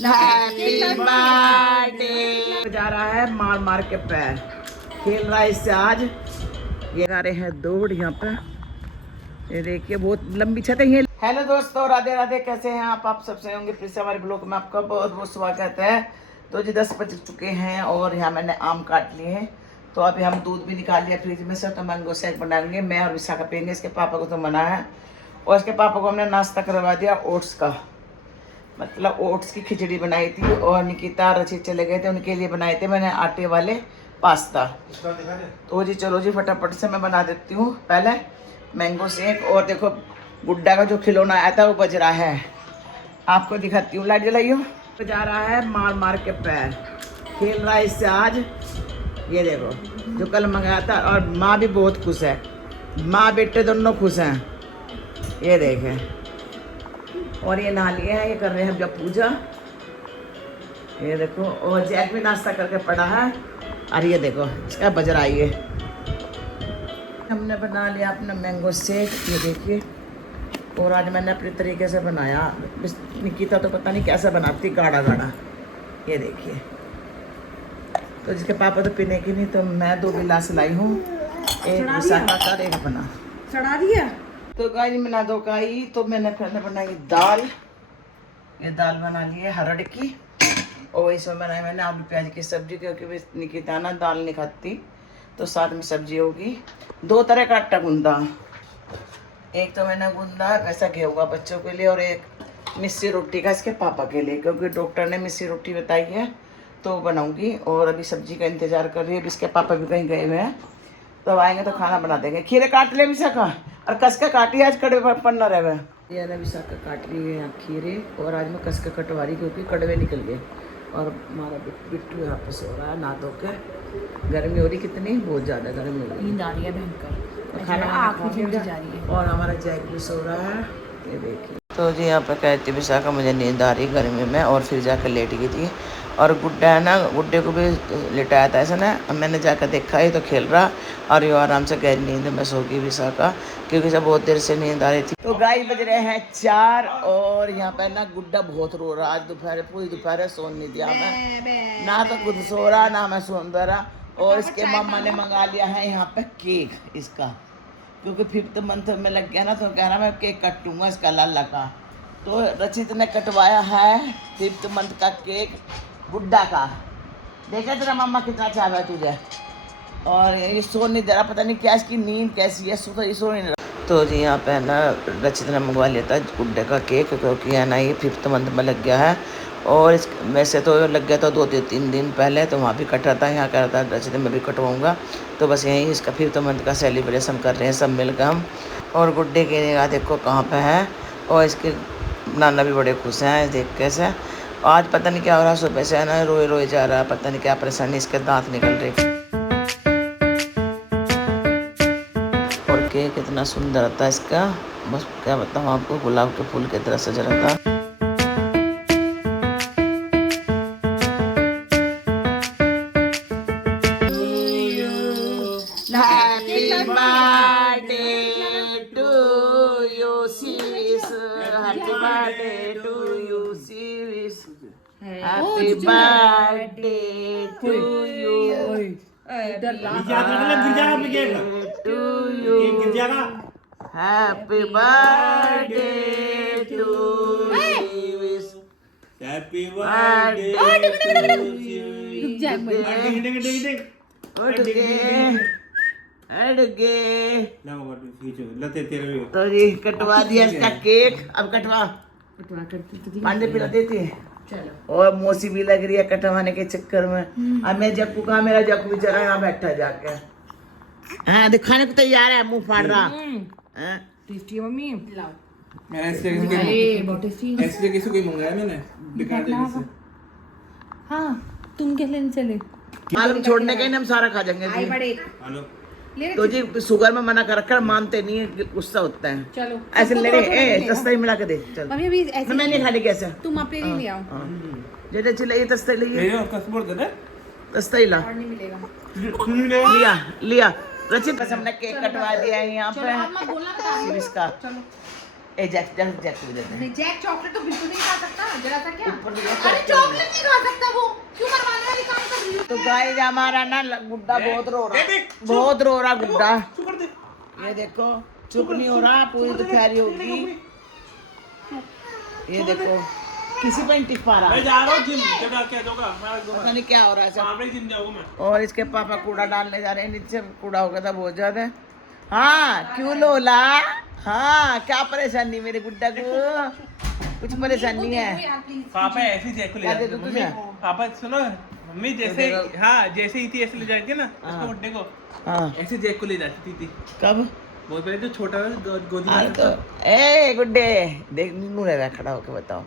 Happy birthday. जा रहा है मार मार के पैर, खेल रहा है इससे आज। ये आ रहे हैं दौड़ यहाँ पे, ये देखिए बहुत लंबी छत है ये। हेलो दोस्तों, राधे राधे, कैसे हैं आप सबसे होंगे। फिर से हमारे ब्लॉग में आपका बहुत बहुत स्वागत है। तो जी 10 बज चुके हैं और यहाँ मैंने आम काट लिए हैं। तो अभी हम दूध भी निकाल लिया फ्रिज में से, तो मैंगो शेक बनाएंगे। मैं और विशाखा पियेंगे, इसके पापा को तो मना है। और इसके पापा को हमने नाश्ता करवा दिया ओट्स का, मतलब ओट्स की खिचड़ी बनाई थी। और निकिता रचित चले गए थे, उनके लिए बनाए थे मैंने आटे वाले पास्ता। तो जी चलो जी फटाफट से मैं बना देती हूँ पहले मैंगो शेक। और देखो गुड्डा का जो खिलौना आया था वो बज रहा है, आपको दिखाती हूँ। लाइट जलाइयो। तो जा रहा है मार मार के पैर, खेल रहा है इससे आज। ये देखो जो कल मंगाया था। और माँ भी बहुत खुश है, माँ बेटे दोनों खुश हैं। ये देखें। और ये नहा लिए हैं, ये कर रहे हैं जब पूजा। ये देखो, और जैक भी नाश्ता करके पड़ा है। और ये देखो इसका बज रहा है। ये हमने बना लिया अपना मैंगो शेक, ये देखिए। और आज मैंने अपने तरीके से बनाया। निकिता तो पता नहीं कैसे बनाती, गाढ़ा गाढ़ा। ये देखिए। तो जिसके पापा तो पीने की नहीं, तो मैं 2 गिलास लाई हूँ, एक विशाखा का एक बना चढ़ा दिया। तो गाय बना दो काई। तो मैंने पहले बनाई दाल, ये दाल बना ली है हरड़ की। और इसमें बनाई मैंने आलू प्याज की सब्जी, क्योंकि निकिता ना दाल नहीं खाती, तो साथ में सब्जी होगी। 2 तरह का आटा गूंदा, एक तो मैंने गूंदा वैसा गेहूं का बच्चों के लिए, और एक मिस्सी रोटी का इसके पापा के लिए, क्योंकि डॉक्टर ने मिस्सी रोटी बताई है तो बनाऊंगी। और अभी सब्जी का इंतजार कर रही है, इसके पापा भी कहीं गए हुए हैं, तो अब आएंगे तो खाना बना देंगे। खीरे काट ले विशाखा, और कस के काटी आज, कड़वे पर न रहे। ये ना विशाखा काट रही है यहाँ खीरे, और आज मैं कस के कटवा रही क्योंकि कड़वे निकल गए। और हमारा बिट्टू यहाँ पे सो रहा है ना धो के। गर्मी हो रही कितनी, बहुत ज़्यादा गर्मी हो रही, नींद आ रही है भयंकर, और खाना आँख भी झुलती जा रही है। और हमारा जैक भी सो रहा है, ये देखिए। तो जी यहाँ पे कहती विशाखा मुझे नींद आ रही गर्मी में, और फिर जाकर लेट गई थी। और गुड्डा है ना, गुड्डे को भी लिटाया था ऐसा ना, मैंने जाकर देखा ही तो खेल रहा। और ये आराम से गहरी नींद में सो गई विशाखा, क्योंकि सब बहुत देर से नींद आ रही थी। तो गाय बज रहे हैं 4, और यहाँ पे ना गुड्डा बहुत रो रहा। आज दोपहर पूरी दोपहर सोन नहीं दिया मैं, ना तो खुद सो रहा ना मैं सोन दे रहा। और इसके मामा ने मंगा लिया है यहाँ पे केक इसका, क्योंकि 5th मंथ में लग गया ना, तो कह रहा मैं केक काटूंगा इसका लाला का। तो रचित ने कटवाया है 5th मंथ का केक गुड्डा का। देखा तेरा मामा कितना चाह है तुझे। और ये सो नहीं दे रहा, पता नहीं क्या इसकी नींद कैसी है, सो नहीं रहा। तो जी यहाँ पे है ना रचित ने मंगवा लिया था गुड्डे का केक, क्योंकि है ना ये 5th मंथ में लग गया है। और इस वैसे तो लग गया था 2-3 दिन पहले, तो वहाँ भी कट रहा था, यहाँ कह रहा था रचित मैं भी कटवाऊँगा। तो बस यहीं इसका 5th मंथ का सेलिब्रेशन कर रहे हैं सब मिलकर हम। और गुड्डे की निगाह देखो कहाँ पे है, और इसके नाना भी बड़े खुश हैं देख कैसे। आज पता नहीं क्या हो रहा, सुबह से है ना रोए रोए जा रहा है, पता नहीं क्या परेशानी, इसके दांत निकल रहे। और केक कितना सुंदर था इसका, बस क्या बताऊँ आपको, गुलाब के फूल की तरह सज रहा था। Happy birthday to you, Sivis. Happy birthday to you, Sivis. Happy birthday to you. To you. Happy birthday to Sivis. Happy birthday to you. तो जी कटवा दिया इसका केक। अब कटवा पांडे पिला देती है। चलो। और मौसी भी लग रही है कटवाने के चक्कर में। अब मैं जक्कू का, मेरा जक्कू बेचारा यहाँ बैठा जाके। हाँ दिखाने को तैयार है, मुंह फाड़ रहा। टेस्टी है मम्मी, लाओ। बहुत टेस्टी। किसी को मंगाया मैंने बेकार देने से। हाँ तुम क्या लेने चले? मालूम छोड़ने के हम सारा खा जाएंगे। हेलो तो जी शुगर में मना कर रखा, मानते नहीं है, गुस्सा होता है। चलो ऐसे लड़े, तस्ता ही मिला के दे। चल मम्मी अभी ऐसे मैं नहीं खाली कैसे, तुम अपने लिए ले आओ। जेठे चिल्लाइए तस्ता ही ले लो कस्टमर दे दे, तस्ता ही ला। और नहीं मिलेगा। लिया रचित, बस हमने केक कटवा दिया है यहाँ पे इसका। चलो ए जैक जैक जैक भी दे दे। नहीं जैक चॉकलेट तो बिल्कुल नहीं खा सकता। जरा सा क्या? ऊपर से अरे चॉकलेट नहीं खा सकता वो, क्यों मरवाने वाली काम कर रही हो? तो गाइस हमारा ना गुड्डा बहुत रो रहा, बहुत रो रहा गुड्डा। ये देखो चुप नहीं हो रहा, पूरी दोपहरी होगी। ये देखो किसी पे नहीं टिक पा रहा, मैं जा रहा हूँ जिम, क्या क्या दोगा मैं पता नहीं क्या हो रहा है सब। सामने जिम जाऊंगा मैं। और इसके पापा कूड़ा डालने जा रहे हैं, नीचे कूड़ा हो गया था बहुत ज्यादा। हाँ क्यों लोला, हाँ क्या परेशानी मेरे गुड्डा को? कुछ परेशानी है? यार प्लीज। पापा ऐसी जैक को ले क्या जाते दे दूं मम्मी। तुझे? पापा सुनो, मम्मी जैसे देखो। हाँ जैसे ही थी ऐसे ले जाती है ना हाँ। उसको बुड्ढे को, हाँ ऐसे जैक को ले जाती थी। कब? बहुत पहले जो छोटा था गोदी अरे में तो ए गुड्डे देख, नीनू रह रहा खड़ा होके, बताओ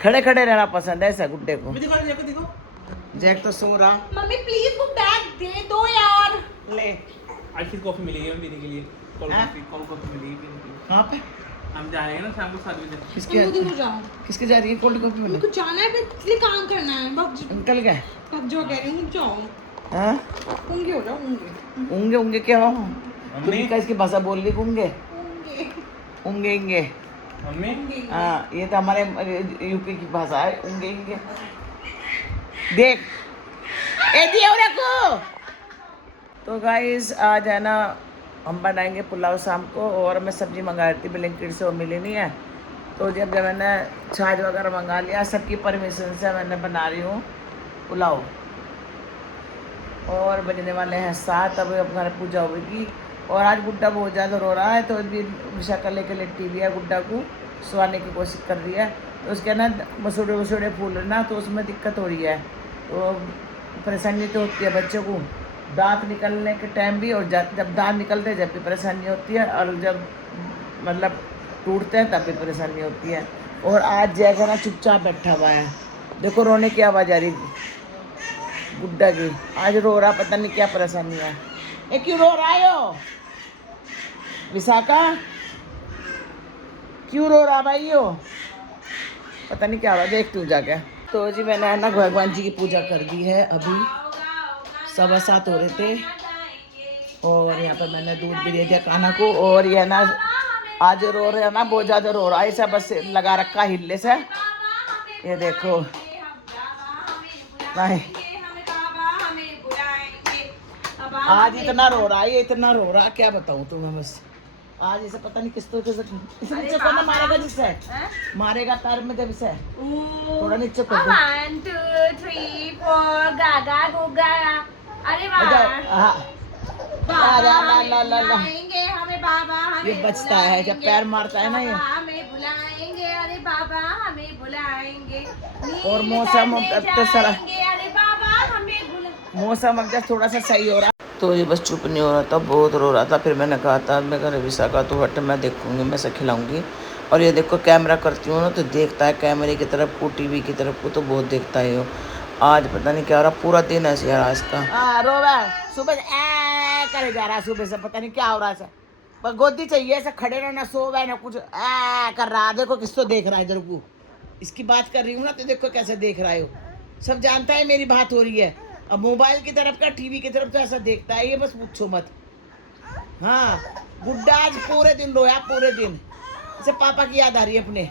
खड़े खड़े रहना पसंद है ऐसा गुड्डे को? देखो जैक को देखो। जैक तो सो रहा। मम्मी प्लीज वो बैग दे दो यार। ले आज फिर कॉफी मिलेगी हमें पीने के लिए, हाँ? कोल्ड कॉफी मिलेगी पीने के लिए। कहाँ पे? हम जा रहे हैं ना शाम को 7 बजे। किसके तुम उधर जाओ, किसके जा रही है कोल्ड कॉफी में? उनको जाना है, इसलिए काम करना है। निकल गए? जो कह रही हूँ जाओ, हाँ होंगे हो जाओ होंगे उंगे उंगे क्या हो? मम्मी तुम क्या इसकी भाषा बोल रही उंगे होंगे उंगे इंगे? मम्मी हाँ ये तो हमारे यूपी की भाषा है, उंगे इंगे। देख ए दिया रखो। तो गाइस आज है ना हम बनाएंगे पुलाव शाम को, और मैं सब्जी मंगा रही थी ब्लिंकिट से, वो मिली नहीं है। तो जब मैंने छाछ वगैरह मंगा लिया, सबकी परमिशन से मैंने बना रही हूँ पुलाव। और बजने वाले हैं 7, अब घर पूजा होगी। और आज गुड्डा बहुत ज़्यादा रो रहा है, तो भी विशाखा लेके लेटी हुई है, गुड्डा को सुलाने की कोशिश कर रही है। तो उसके ना मसूड़े वसूड़े फूल ना, तो उसमें दिक्कत हो रही है, तो परेशानी तो होती है बच्चों को दांत निकलने के टाइम भी, और जब दांत निकलते हैं जब भी परेशानी होती है, और जब मतलब टूटते हैं तब भी परेशानी होती है। और आज जैसा ना चुपचाप बैठा हुआ है, देखो रोने की आवाज़ आ रही गुड्डा की, आज रो रहा, पता नहीं क्या परेशानी है। ये क्यों रो रहा है हो विशाखा, क्यों रो रहा भाई हो? पता नहीं क्या हो रहा, देखती हूँ जाके। तो जी मैंने है ना भगवान जी की पूजा कर दी है, अभी 7:15 हो रहे थे। और यहाँ पर मैंने दूध भी दे दिया कान्हा को। और ये ना आज रो रहे हैं ना, बहुत ज़्यादा रो रहा है, ऐसा बस लगा रखा हिल्ले से। ये देखो नहीं, आज इतना रो रहा है, ये इतना रो रहा है, क्या बताऊँ तुम्हें बस। आज इसे पता नहीं किस तो नीचे को ना मारेगा, जिससे मारेगा पैर में जब इसे थोड़ा नीचे को 1 2 3 4 गागा गोगा। अरे वाह बुलाएंगे हमें बाबा, हमें ये बचता है जब पैर मारता है ना ये। हमें बुलाएंगे, अरे बाबा हमें बुलाएंगे। और मौसम अब तो सारा अरे बाबा हमें बुला। मौसम अब जब थोड़ा सा सही हो रहा, तो ये बस चुप नहीं हो रहा था, बहुत रो रहा था। फिर मैंने कहा था, मैं घर विशाखा तो हट, मैं देखूंगी, मैं से खिलाऊंगी। और ये देखो कैमरा करती हूँ ना, तो देखता है कैमरे की तरफ को, टीवी की तरफ को, तो बहुत देखता है वो। आज पता नहीं क्या हो रहा, पूरा दिन ऐसे यार आज का। रोवा सुबह ए करे जा रहा है, सुबह से पता नहीं क्या हो रहा है। पर गोदी चाहिए, ऐसा खड़े रहना, सो गए ना कुछ ए कर रहा है। देखो किस तो देख रहा है इधर को, इसकी बात कर रही हूँ ना, तो देखो कैसे देख रहा है वो। सब जानता है मेरी बात हो रही है। अब मोबाइल की तरफ का, टीवी की तरफ तो ऐसा देखता है ये, बस पूछो मत। हाँ गुड्डा आज पूरे दिन रोया, पूरे दिन। इसे पापा की याद आ रही है अपने,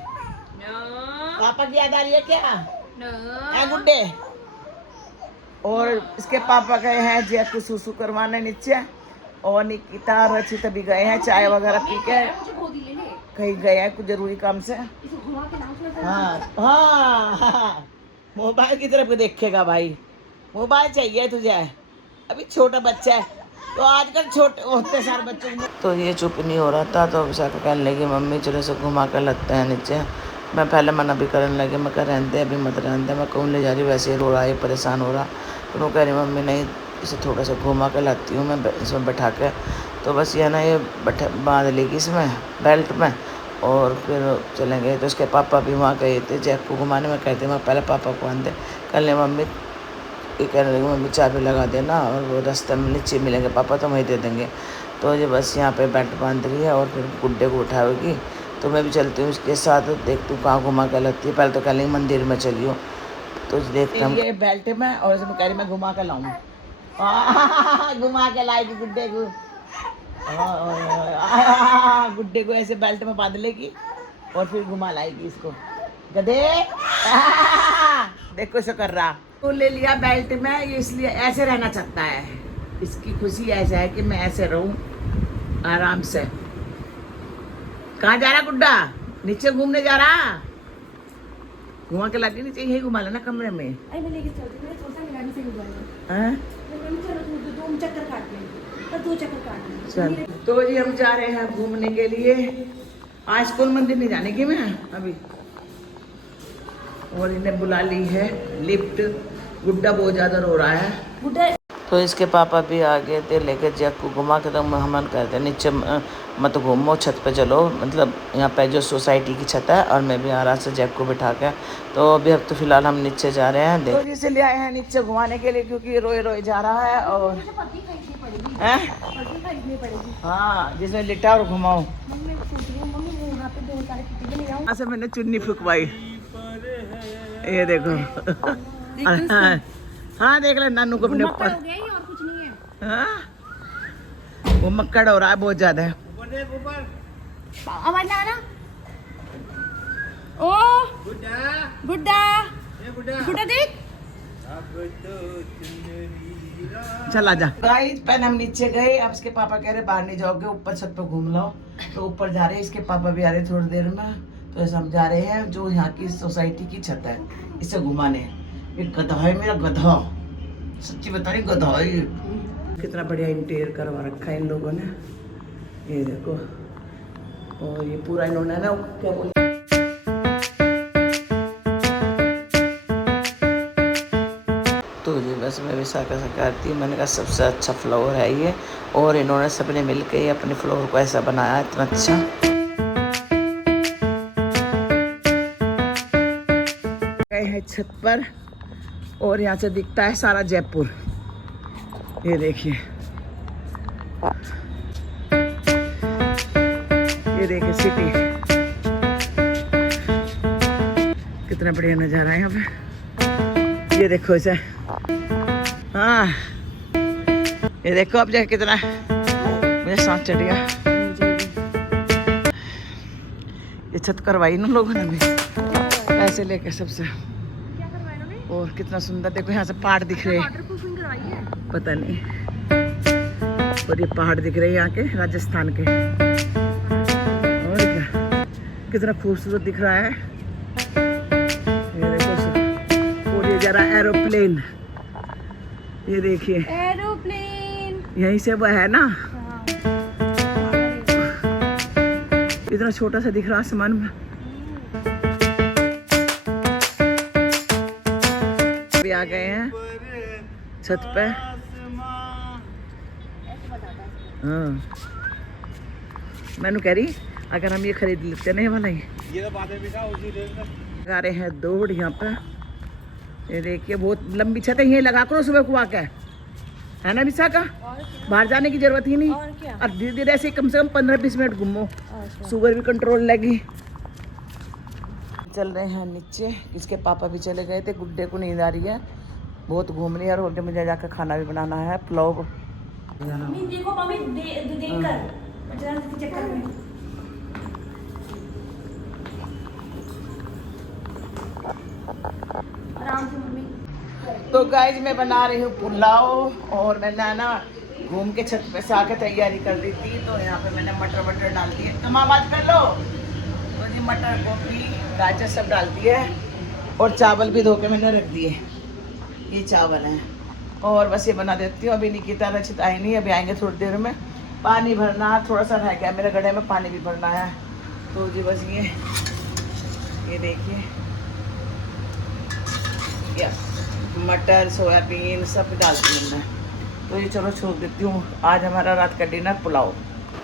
पापा की याद आ रही है क्या गुड्डे? और इसके पापा गए हैं जय को सुसु करवाने नीचे, और निकिता रचित भी गए हैं चाय वगैरह पी के, कहीं गए हैं कुछ जरूरी काम से। हाँ हाँ मोबाइल की तरफ देखेगा भाई, मोबाइल चाहिए तुझे, अभी छोटा बच्चा है, तो आजकल छोटे होते सारे बच्चों को। तो ये चुप नहीं हो रहा था, तो विशाखा कहने लगी मम्मी चलो से घुमा कर लगते हैं नीचे। मैं पहले मना भी करने लगे, मैं कह रहते अभी मत रहते, मैं कहूँ ले जा रही, वैसे ही रो रहा है, परेशान हो रहा। तो वो कह रही मम्मी नहीं, इसे थोड़ा सा घुमा कर लाती हूँ मैं इसमें बैठा के। तो बस ये ना ये बांध लेगी इसमें बेल्ट में, और फिर चलेंगे। तो उसके पापा भी वहाँ गए थे जैक को घुमाने में, कहते मैं पहले पापा को आन दे। कल ने मम्मी ये कहने लगी मम्मी चाबी लगा देना, और वो रास्ते में नीचे मिलेंगे पापा तो वहीं दे देंगे। तो ये बस यहाँ पे बेल्ट बांध रही है, और फिर गुड्डे को उठाएगी। तो मैं भी चलती हूँ उसके साथ, देखती हूँ कहाँ घुमा कर लगती है। पहले तो कह लेंगे मंदिर में चलियो, तो देखता हूँ ये बेल्ट में, और इसमें कह रही मैं घुमा कर लाऊँ, घुमा के लाएगी गुड्डे को। गुड्डे को ऐसे बेल्ट में बांध लेगी और फिर घुमा लाएगी इसको। गधे देखो इसे कर रहा। तो ले लिया बेल्ट में, ये इसलिए ऐसे रहना चाहता है। इसकी खुशी ऐसा है कि मैं ऐसे रहूं आराम से। कहाँ जा रहा गुड्डा? नीचे घूमने जा रहा? घुमा के लाती नीचे, यही घुमा लेना कमरे में। अरे मैं लेके चलती हूँ, थोड़ा सा मिलाने से हो जाएगा। हैं? चलो दो चक्कर काट लेंगे, पर 2 चक्कर काट लेंगे। चल तो जी हम जा रहे हैं घूमने के लिए। आज कौन मंदिर नहीं जाने की मैं अभी। और इन्हें बुला ली है लिफ्ट। गुड्डा बहुत ज्यादा रो रहा है। गुड्डा तो इसके पापा भी आ गए थे लेकर जैक को घुमा के। तो हमन कहते नीचे मत घूमो, छत पे चलो। मतलब यहाँ पे जो सोसाइटी की छत है, और मैं भी आराम से जैक को बिठा के। तो अभी अब तो फिलहाल हम नीचे जा रहे हैं। तो इसे ले आए हैं नीचे घुमाने के लिए, क्योंकि रोए रोए जा रहा है। और पत्ती खरीदनी पड़ेगी, हैं? पत्ती खरीदनी पड़ेगी। हाँ, जिसमें लिटा और घुमाओ। मम्मी मैं सोच रही हूँ, मम्मी वो वहाँ पे 2 सारे पत्ती ले जाऊँ। यहाँ से मैंने चुन्नी फुकवाई, ये देखो। हाँ देख ले नानू को अपने ऊपर। हो गया ये, और कुछ नहीं है। हाँ? वो मक्कड़ हो रहा है बहुत ज्यादा। आवाज ना आना। ओ गुड्डा गुड्डा देख। चल आजा। गाइस पहले हम नीचे गए। अब इसके पापा कह रहे बाहर नहीं जाओगे, ऊपर छत पे घूम लो। तो ऊपर जा रहे हैं, इसके पापा भी आ रहे थोड़ी देर में। तो ऐसे हम जा रहे हैं जो यहाँ की सोसाइटी की छत है, इसे घुमाने। ये गधा है मेरा, गधा। सच्ची बता रही, गधा है ये। कितना बढ़िया इंटीरियर करवा रखा है इन लोगों ने, ये देखो। और ये पूरा इन्होंने ना क्या बोलते, तो ये बस मैं विशाखा से करती हूँ। मैंने कहा सबसे अच्छा फ्लोर है ये। और इन्होंने सबने मिलकर ही अपने फ्लोर को ऐसा बनाया इतना अच्छा। गए हैं छत पर, और यहाँ से दिखता है सारा जयपुर। ये देखिए, ये देखिए सिटी, कितना बढ़िया नजारा है यहाँ पे। ये देखो इसे, हाँ ये देखो अब जाके कितना मुझे सांस चढ़ गया। ये छत करवाई ना लोगों ने भी पैसे लेके सबसे। और कितना सुंदर देखो, यहाँ से पहाड़ दिख रहे हैं, पता नहीं। और ये पहाड़ दिख रहे हैं यहाँ के, राजस्थान के। और क्या कितना खूबसूरत दिख रहा है, ये देखो। और ये जा रहा है एरोप्लेन, ये देखिए एरोप्लेन, यहीं से वो है ना। इतना छोटा सा दिख रहा है आसमान में। अभी आ गए हैं छत पे। हाँ मैंने कह रही अगर हम ये खरीद लेते नहीं वाला ही। लगा रहे हैं दौड़ यहाँ पे, ये देखिए बहुत लंबी छत है। यही लगा करो सुबह को आके, है ना विशाखा? बाहर जाने की जरूरत ही नहीं। और धीरे धीरे ऐसे कम से कम 15-20 मिनट घूमो, शुगर भी कंट्रोल लगी। चल रहे हैं नीचे, इसके पापा भी चले गए थे। गुड्डे को नींद आ रही है, बहुत घूम रही है। और मुझे जाकर खाना भी बनाना है, पुलाव। मम्मी देखो, मम्मी देखकर जरा चक्कर में। आराम से मम्मी। तो गाइस मैं बना रही हूँ पुलाव। और मैंने ना घूम के छत पे से आकर तैयारी कर दी थी। तो यहाँ पे मैंने मटर डाल दिए। तुम बात कर लो। तो जी मटर, गोभी, गाजर सब डाल दिए। और चावल भी धो के मैंने रख दिए, ये चावल हैं। और बस ये बना देती हूँ। अभी निकिता रचित आई नहीं, अभी आएंगे थोड़ी देर में। पानी भरना थोड़ा सा रह गया, मेरे गड्ढे में पानी भी भरना है। तो जी बस ये देखिए, मटर सोयाबीन सब डालती हूँ मैं। तो ये चलो छोड़ देती हूँ। आज हमारा रात का डिनर पुलाव।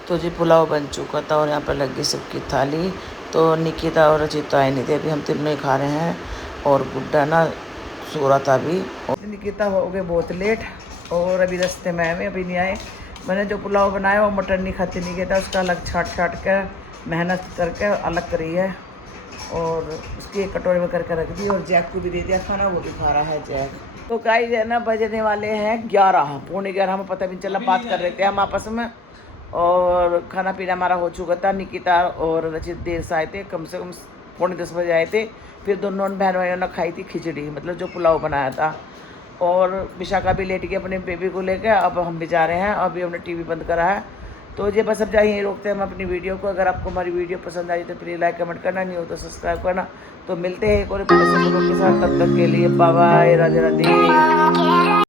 तो जी पुलाव बन चुका था, और यहाँ पर लगी सबकी थाली। तो निकिता और रचित आए नहीं थे, अभी हम तीनों ही खा रहे हैं। और गुड्डा ना सो रहा था अभी। और निकिता हो गए बहुत लेट, और अभी रास्ते में आए, अभी नहीं आए। मैंने जो पुलाव बनाया वो मटर नहीं खाती निकिता, उसका अलग छाट कर मेहनत करके अलग करी है। और उसकी एक कटोरे में करके रख दी। और जैक को भी दे दिया खाना, वो भी खा रहा है जैक। तो गाइस है ना, बजने वाले हैं 11, पौने 11। हमें पता भी नहीं चला, बात कर रहे थे हम आपस में। और खाना पीना हमारा हो चुका था। निकिता और रचित देर से आए थे, कम से कम 9:45 बजे आए थे। फिर दोनों बहन भाइयों ने खाई थी खिचड़ी, मतलब जो पुलाव बनाया था। और विशाखा भी लेट गई अपने बेबी को लेकर। अब हम भी जा रहे हैं, अभी हमने टीवी बंद करा है। तो ये बस अब यहीं रोकते हैं हम अपनी वीडियो को। अगर आपको हमारी वीडियो पसंद आई तो प्लीज़ लाइक कमेंट करना, नहीं हो तो सब्सक्राइब करना। तो मिलते हैं एक और के साथ, तब तक के लिए बाय बाय, राधे राधे।